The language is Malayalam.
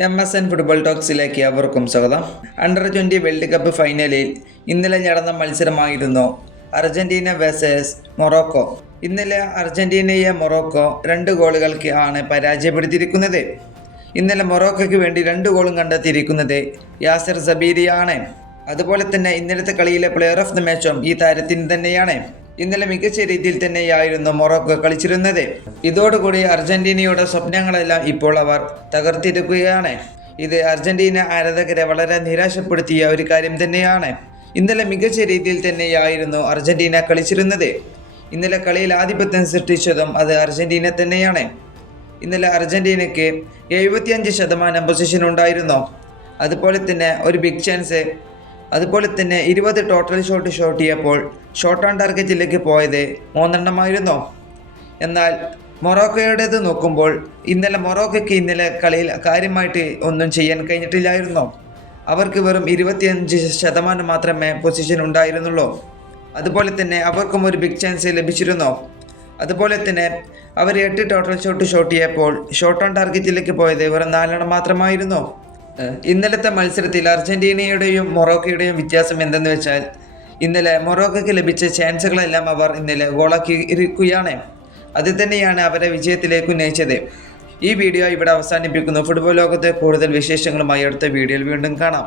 എം എസ് എൻ ഫുട്ബോൾ ടോക്സിലേക്ക് അവർക്കും സ്വാഗതം. അണ്ടർ ട്വന്റി വേൾഡ് കപ്പ് ഫൈനലിൽ ഇന്നലെ നടന്ന മത്സരമായിരുന്നു അർജന്റീന വേഴ്സസ് മൊറോക്കോ. ഇന്നലെ അർജന്റീനയെ മൊറോക്കോ രണ്ട് ഗോളുകൾക്ക് ആണ് പരാജയപ്പെടുത്തിയിരിക്കുന്നത്. ഇന്നലെ മൊറോക്കോയ്ക്ക് വേണ്ടി രണ്ട് ഗോളും കണ്ടെത്തിയിരിക്കുന്നത് യാസിർ സബീരിയാണ്. അതുപോലെ തന്നെ ഇന്നലത്തെ കളിയിലെ പ്ലെയർ ഓഫ് ദി മാച്ചും ഈ താരത്തിന് തന്നെയാണ്. ഇന്നലെ മികച്ച രീതിയിൽ തന്നെയായിരുന്നു മൊറോക്കോ കളിച്ചിരുന്നത്. ഇതോടുകൂടി അർജന്റീനയുടെ സ്വപ്നങ്ങളെല്ലാം ഇപ്പോൾ അവർ തകർത്തിരിക്കുകയാണ്. ഇത് അർജന്റീന ആരാധകരെ വളരെ നിരാശപ്പെടുത്തിയ ഒരു കാര്യം തന്നെയാണ്. ഇന്നലെ മികച്ച രീതിയിൽ തന്നെയായിരുന്നു അർജന്റീന കളിച്ചിരുന്നത്. ഇന്നലെ കളിയിൽ ആധിപത്യം സൃഷ്ടിച്ചതും അത് അർജന്റീന തന്നെയാണ്. ഇന്നലെ അർജന്റീനയ്ക്ക് എഴുപത്തിയഞ്ച് ശതമാനം പൊസിഷൻ ഉണ്ടായിരുന്നു അതുപോലെ തന്നെ ഒരു ബിഗ് ചാൻസ് അതുപോലെ തന്നെ ഇരുപത് ടോട്ടൽ ഷോട്ട് ഷോട്ട് ചെയ്യപ്പോൾ ഷോട്ട് ഓൺ ടാർഗറ്റിലേക്ക് പോയത് മൂന്നെണ്ണമായിരുന്നു? എന്നാൽ മൊറോക്കോയുടേത് നോക്കുമ്പോൾ ഇന്നലെ മൊറോക്കോയ്ക്ക് ഇന്നലെ കളിയിൽ കാര്യമായിട്ട് ഒന്നും ചെയ്യാൻ കഴിഞ്ഞിട്ടില്ലായിരുന്നു? അവർക്ക് വെറും ഇരുപത്തിയഞ്ച് ശതമാനം മാത്രമേ പൊസിഷൻ ഉണ്ടായിരുന്നുള്ളൂ. അതുപോലെ തന്നെ അവർക്കും ഒരു ബിഗ് ചാൻസ് ലഭിച്ചിരുന്നോ? അതുപോലെ തന്നെ അവർ എട്ട് ടോട്ടൽ ഷോട്ട് ഷോട്ട് ചെയ്യപ്പോൾ ഷോട്ട് ഓൺ ടാർഗറ്റിലേക്ക് പോയത് വെറും നാലെണ്ണം മാത്രമായിരുന്നു? ഇന്നലത്തെ മത്സരത്തിൽ അർജന്റീനയുടെയും മൊറോക്കോയുടെയും വ്യത്യാസം എന്തെന്ന് വെച്ചാൽ ഇന്നലെ മൊറോക്കോയ്ക്ക് ലഭിച്ച ചാൻസുകളെല്ലാം അവർ ഇന്നലെ ഗോളാക്കി ഇരിക്കുകയാണ് അത് തന്നെയാണ് അവരെ വിജയത്തിലേക്ക് ഉന്നയിച്ചത്. ഈ വീഡിയോ ഇവിടെ അവസാനിപ്പിക്കുന്നു. ഫുട്ബോൾ ലോകത്തെ കൂടുതൽ വിശേഷങ്ങളുമായി അടുത്ത വീഡിയോയിൽ വീണ്ടും കാണാം.